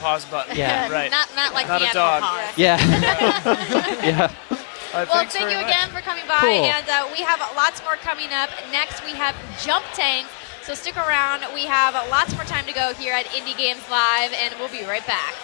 pause button. Yeah. Right. Not like Not the a animal dog. pause. Yeah. Yeah. Well, Thanks thank very you much. again for coming by, Cool. and we have lots more coming up. Next, we have Jump Tank, so stick around. We have lots more time to go here at Indie Games Live, and we'll be right back.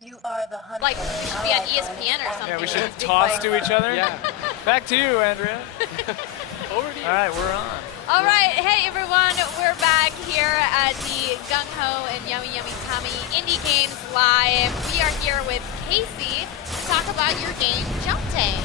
You are the hunter. Like, we should be on ESPN or something. Yeah, we with should this big toss fight. to each other. Yeah. Back to you, Andrea. Over to you. All right, we're on. All right, hey everyone, we're back here at the Gung Ho and Yummy Yummy Tummy Indie Games Live. We are here with Casey to talk about your game, Jump Tank.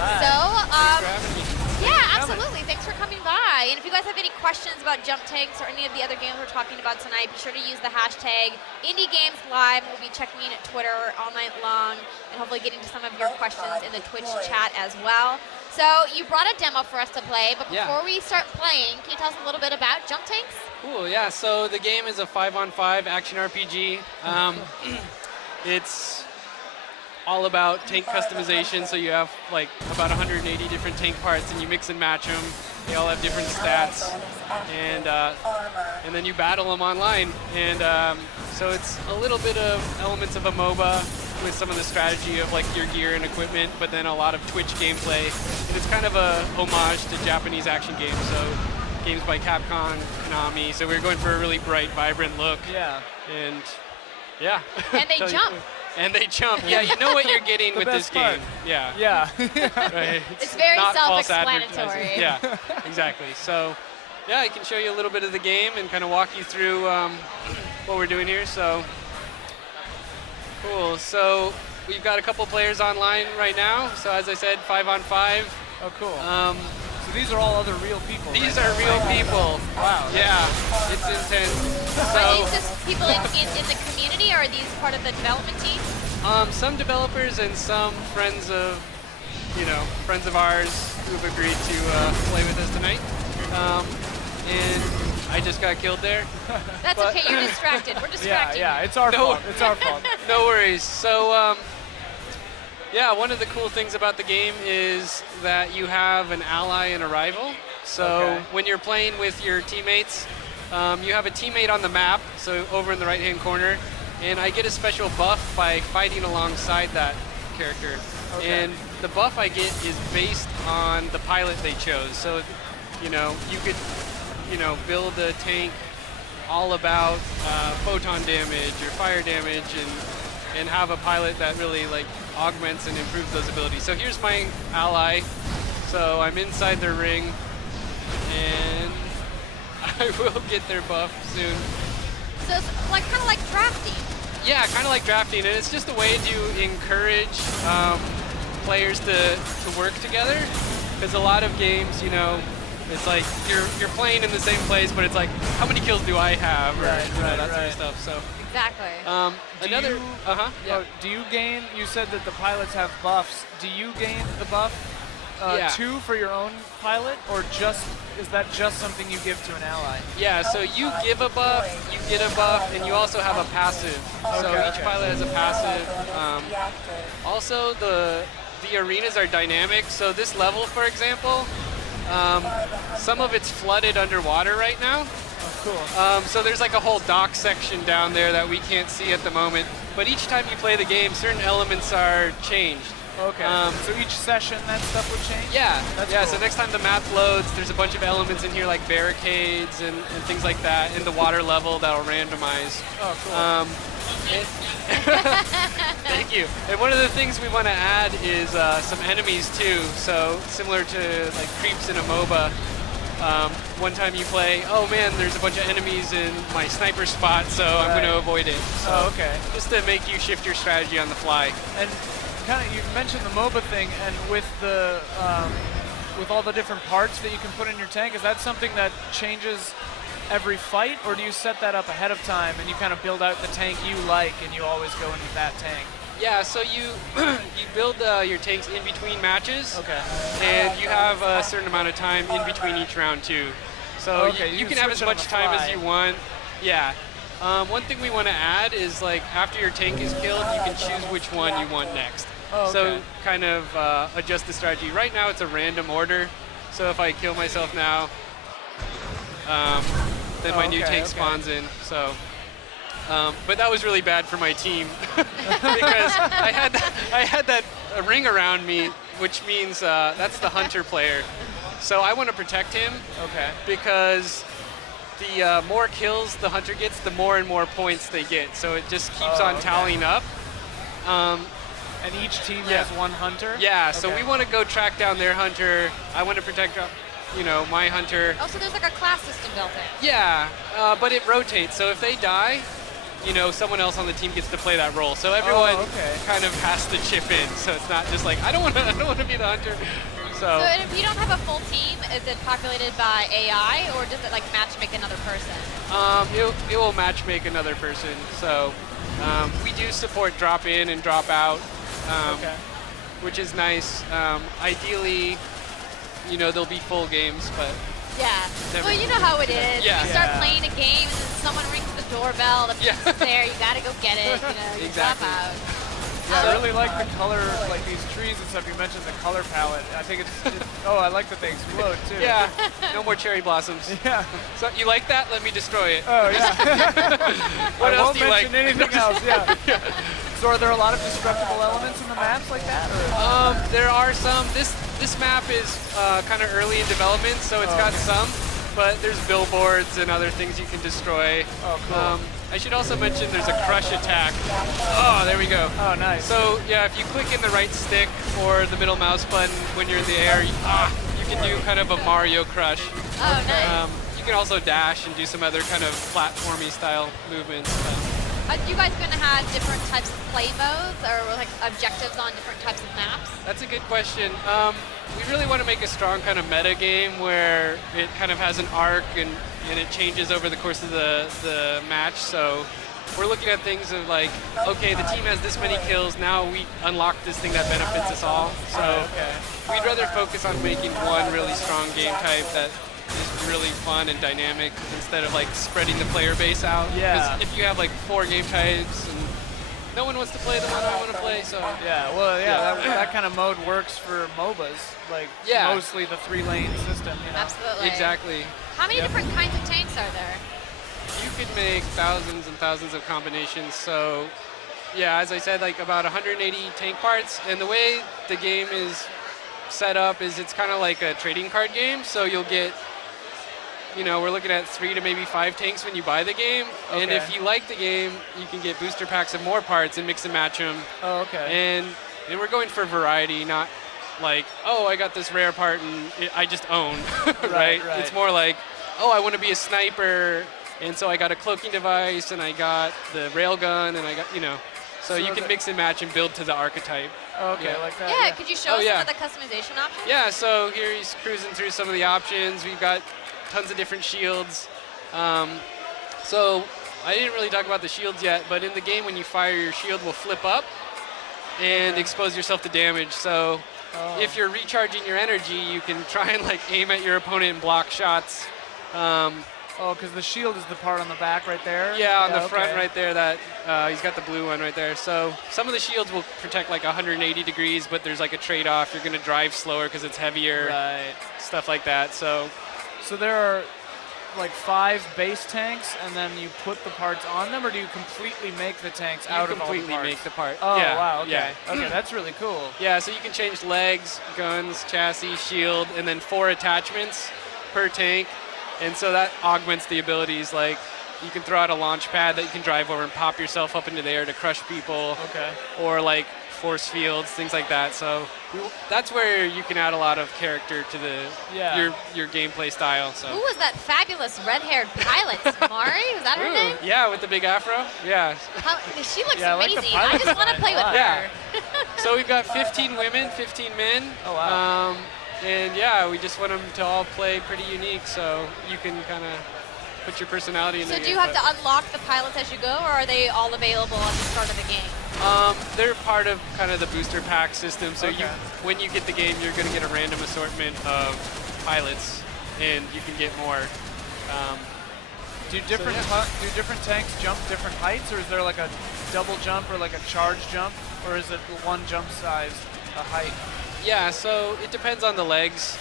Hi. So, Thanks for having me. yeah, absolutely. Thanks for coming by. And if you guys have any questions about Jump Tanks or any of the other games we're talking about tonight, be sure to use the hashtag #IndieGamesLive. We'll be checking in at Twitter all night long and hopefully getting to some of your questions in the Twitch chat as well. So you brought a demo for us to play, but Yeah. before we start playing, can you tell us a little bit about Jump Tanks? Cool, yeah, so the game is a 5-on-5 action RPG. It's all about tank customization, so you have like about 180 different tank parts and you mix and match them. They all have different stats, and then you battle them online. And so it's a little bit of elements of a MOBA with some of the strategy of like your gear and equipment, but then a lot of Twitch gameplay. And it's kind of a homage to Japanese action games, so games by Capcom, Konami. So we're going for a really bright, vibrant look. Yeah. And yeah. And they Tell you- jump. And they jump. Yeah, you know what you're getting with this best part. game. Yeah. Yeah. Right. It's very not false self-explanatory. advertising. Yeah, exactly. So, yeah, I can show you a little bit of the game and kind of walk you through what we're doing here. So, cool. So, we've got a couple players online right now. So, as I said, 5-on-5. Oh, cool. So So these are all other real people. These right? are real people. Wow. Yeah, it's intense. Are these So, just people in the community, or are these part of the development team? some developers and some friends of ours who've agreed to play with us tonight. And I just got killed there. That's okay, you're distracted. We're distracting. Yeah, it's our No. fault. It's our fault. No worries. So, yeah, one of the cool things about the game is that you have an ally and a rival. So Okay. when you're playing with your teammates, you have a teammate on the map, so over in the right-hand corner, and I get a special buff by fighting alongside that character. Okay. And the buff I get is based on the pilot they chose. So, you could, build a tank all about photon damage or fire damage, and have a pilot that really augments and improves those abilities. So here's my ally. So I'm inside their ring, and I will get their buff soon. So it's kind of like drafting. Yeah, kind of like drafting, and it's just a way to encourage players to work together. Because a lot of games, it's like you're playing in the same place, but it's like, how many kills do I have, or that sort of stuff. So Exactly. another, yeah. Do you gain? You said that the pilots have buffs. Do you gain the buff Yeah. too for your own pilot, or is that just something you give to an ally? Yeah, so you give a buff, you get a buff, and you also have a passive. So Okay, each okay. pilot has a passive. Also, the arenas are dynamic. So this level, for example, some of it's flooded underwater right now. Oh, cool. So there's like a whole dock section down there that we can't see at the moment. But each time you play the game, certain elements are changed. Okay. So each session, that stuff would change? Yeah, That's yeah. cool. So next time the map loads, there's a bunch of elements in here like barricades and things like that in the water level that'll randomize. Oh, cool. Thank you. And one of the things we want to add is some enemies too. So similar to like creeps in a MOBA. One time you play, oh man, there's a bunch of enemies in my sniper spot, so I'm going to avoid it. So Oh, okay. just to make you shift your strategy on the fly. And you mentioned the MOBA thing, and with all the different parts that you can put in your tank, is that something that changes every fight, or do you set that up ahead of time and you kind of build out the tank you like and you always go into that tank? Yeah, so you you build your tanks in between matches. Okay. And you have a certain amount of time in between each round too. So Okay, you you can can have as switch it on much the time as fly. you want. Yeah. One thing we want to add is like after your tank is killed, you can choose which one you want next. Oh, okay. So kind of adjust the strategy. Right now it's a random order. So if I kill myself now, then my new tank spawns in. So. But that was really bad for my team because I had that ring around me, which means that's the hunter player. So I want to protect him. Okay. Because the more kills the hunter gets, the more and more points they get. So it just keeps on okay. tallying up. And each team Yeah. has one hunter? Yeah. So Okay. we want to go track down their hunter. I want to protect, my hunter. Oh, so there's like a class system built in. Yeah, but it rotates. So if they die, someone else on the team gets to play that role. So everyone okay. kind of has to chip in. So it's not just like I don't want to be the hunter. So and if you don't have a full team, is it populated by AI, or does it like match make another person? It will match make another person. So we do support drop in and drop out, Okay. which is nice. Ideally, there'll be full games, but Yeah. Never- Well, you know how it is. Yeah. You start Yeah. playing a game, and then someone rings the doorbell. The Yeah. person's there. You gotta go get it. You Exactly. drop out. Yeah, I really like the color, like these trees and stuff. You mentioned the color palette. I think I like that they explode too. yeah, no more cherry blossoms. Yeah. So you like that? Let me destroy it. Oh, yeah. What I else won't do you like? mention anything else, yeah. So are there a lot of destructible elements in the maps like that? Or? There are some. This map is kind of early in development, so it's got some, but there's billboards and other things you can destroy. Oh, cool. I should also mention there's a crush attack. Oh, there we go. Oh, nice. So yeah, if you click in the right stick or the middle mouse button when you're in the air, you can do kind of a Mario crush. Oh, nice. You can also dash and do some other kind of platformy style movements. Are you guys going to have different types of play modes or like objectives on different types of maps? That's a good question. We really want to make a strong kind of meta game where it kind of has an arc and it changes over the course of the match. So we're looking at things of like, okay, the team has this many kills, now we unlock this thing that benefits us all. So we'd rather focus on making one really strong game type that is really fun and dynamic instead of like spreading the player base out. Yeah. Because if you have like 4 game types and no one wants to play the one I want to play, so. Yeah, well, yeah, that kind of mode works for MOBAs, like mostly the 3-lane system, you know? Absolutely. Exactly. How many different kinds of tanks are there? You could make thousands and thousands of combinations. So, yeah, as I said, like about 180 tank parts. And the way the game is set up is it's kind of like a trading card game. So you'll get, you know, we're looking at 3 to maybe 5 tanks when you buy the game. Okay. And if you like the game, you can get booster packs of more parts and mix and match them. Oh, okay. And we're going for variety, not like, oh, I got this rare part and I just own, right? It's more like, oh, I want to be a sniper, and so I got a cloaking device, and I got the railgun, and I got, you know. So you can mix and match and build to the archetype. Okay, like that. Yeah, could you show us some of the customization options? Yeah, so here he's cruising through some of the options. We've got tons of different shields. So I didn't really talk about the shields yet, but in the game when you fire, your shield will flip up and expose yourself to damage. So if you're recharging your energy, you can try and like aim at your opponent and block shots. Because the shield is the part on the back right there? Yeah, on the front right there, that he's got the blue one right there. So some of the shields will protect like 180 degrees, but there's like a trade-off. You're going to drive slower because it's heavier, stuff like that. So there are like 5 base tanks, and then you put the parts on them, or do you completely make the tanks out of all the parts? Completely make the part. Oh, yeah, wow, okay. Yeah. Okay, that's really cool. Yeah, so you can change legs, guns, chassis, shield, and then 4 attachments per tank. And so that augments the abilities. Like you can throw out a launch pad that you can drive over and pop yourself up into the air to crush people. Okay. Or like force fields, things like that. So that's where you can add a lot of character to the your gameplay style. So. Who was that fabulous red-haired pilot? Mari? Was that her name? Yeah, with the big afro. Yeah. She looks like amazing. I just want to play with her. Yeah. So we've got 15 women, 15 men. Oh, wow. And yeah, we just want them to all play pretty unique, so you can kind of put your personality in there. So do you have to unlock the pilots as you go, or are they all available at the start of the game? They're part of kind of the booster pack system, so when you get the game, you're going to get a random assortment of pilots, and you can get more. Do different tanks jump different heights, or is there like a double jump or like a charge jump, or is it one jump size, a height? Yeah, so it depends on the legs.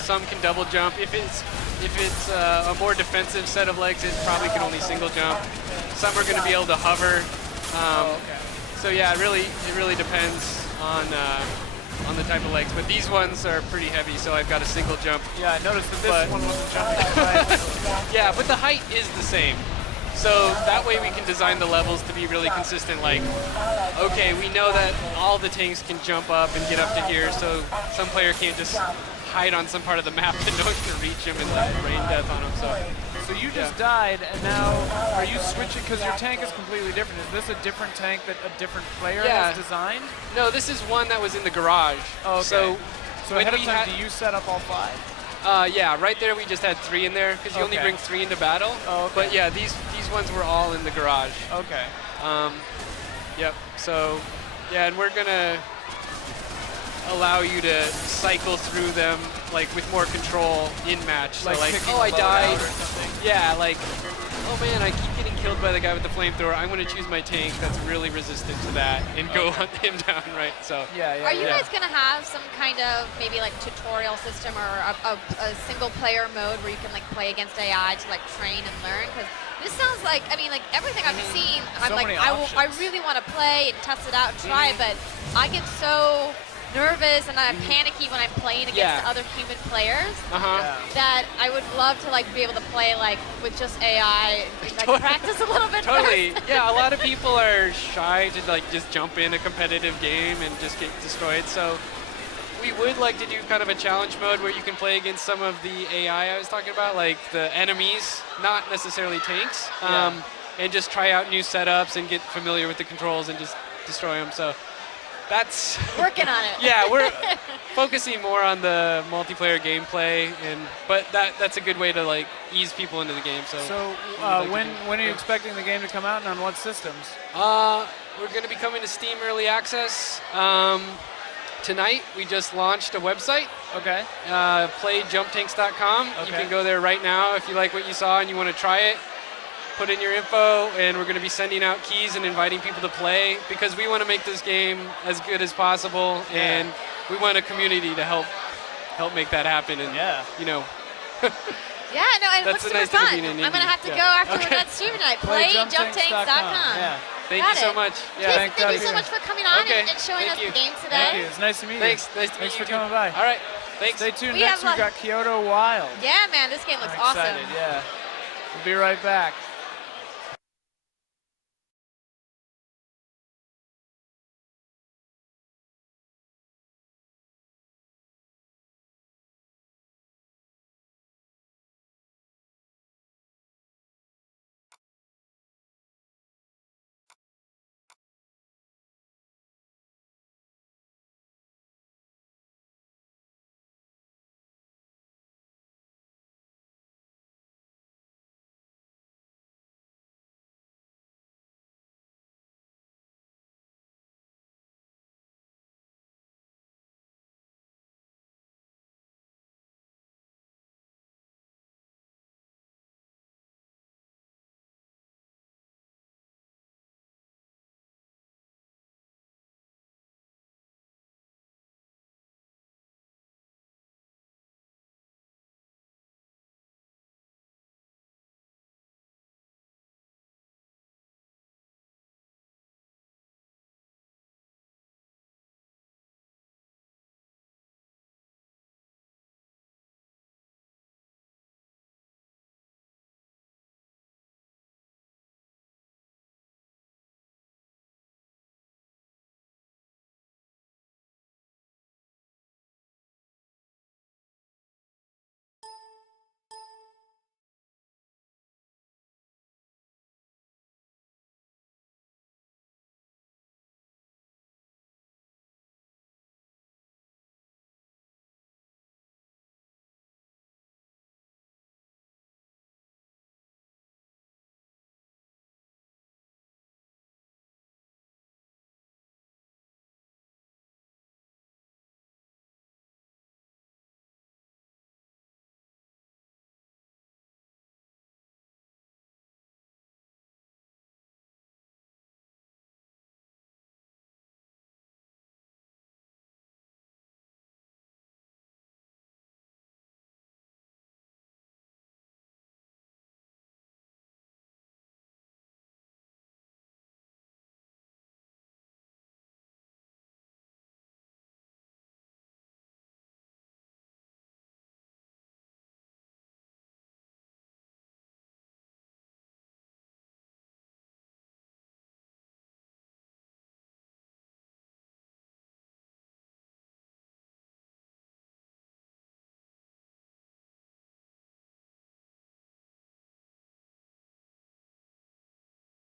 Some can double jump. If it's a more defensive set of legs, it probably can only single jump. Some are going to be able to hover. So yeah, it really depends on the type of legs. But these ones are pretty heavy, so I've got a single jump. Yeah, I noticed that this one wasn't jumping. Right? Yeah, but the height is the same. So that way we can design the levels to be really consistent. Like, okay, we know that all the tanks can jump up and get up to here, so some player can't just hide on some part of the map and no one can reach him and like rain death on him. So you just died, and now are you switching? Because your tank is completely different. Is this a different tank that a different player has designed? No, this is one that was in the garage. Oh, okay. So ahead of time, do you set up all 5? Yeah, right there we just had 3 in there because you only bring 3 into battle. Oh, okay. But yeah, these ones were all in the garage. Okay. Yep. So yeah, and we're gonna allow you to cycle through them like with more control in match. So like oh, I died. Yeah, like oh man, I keep getting killed by the guy with the flamethrower. I'm gonna choose my tank that's really resistant to that and go hunt him down, right? So Are you guys gonna have some kind of maybe like tutorial system or a single player mode where you can like play against AI to like train and learn? Because this sounds like, I mean, like everything I've seen, I'm so like, I really want to play and test it out and try it, but I get so nervous and I'm panicky when I'm playing against other human players that I would love to like be able to play like with just AI and like practice a little bit Totally. first. Yeah, a lot of people are shy to like just jump in a competitive game and just get destroyed. So we would like to do kind of a challenge mode where you can play against some of the AI I was talking about, like the enemies, not necessarily tanks. and just try out new setups and get familiar with the controls and just destroy them. So that's Working on it. yeah, we're focusing more on the multiplayer gameplay, but that's a good way to like ease people into the game. So, When are you expecting the game to come out and on what systems? we're going to be coming to Steam Early Access tonight. We just launched a website. Okay. Playjumptanks.com. You Okay. can go there right now if you like what you saw and you want to try it. Put in your info, and we're going to be sending out keys and inviting people to play because we want to make this game as good as possible, and we want a community to help make that happen. And you know, Yeah, no, and it That's looks the super nice thing of fun. being an I'm going to indie. have to Yeah. go after we're Okay. done streaming tonight. PlayJumpTanks.com. PlayJumptanks.com. Yeah. thank Got you so it. much. Thank you so Here. much for coming on Okay, and showing thank us you. the game today. Thank you. It's nice to meet you. Thanks Thanks to meet for you too. coming by. All right, thanks. Stay tuned. We Next have we've got Kyoto Wild. Yeah, man, this game looks I'm awesome. excited. Yeah. We'll be right back.